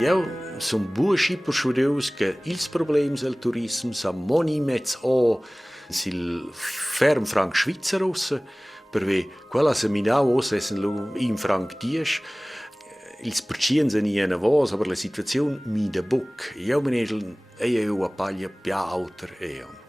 Eu sunt buono per sciureus che ils problems del turismo san moni mezz o sil ferm franc schweizerusse, perché quella se minau os essen in franc 10. Ils percien se nie vos, aber la situazione mi de buc. Eu menegel a paglia pia auter eon.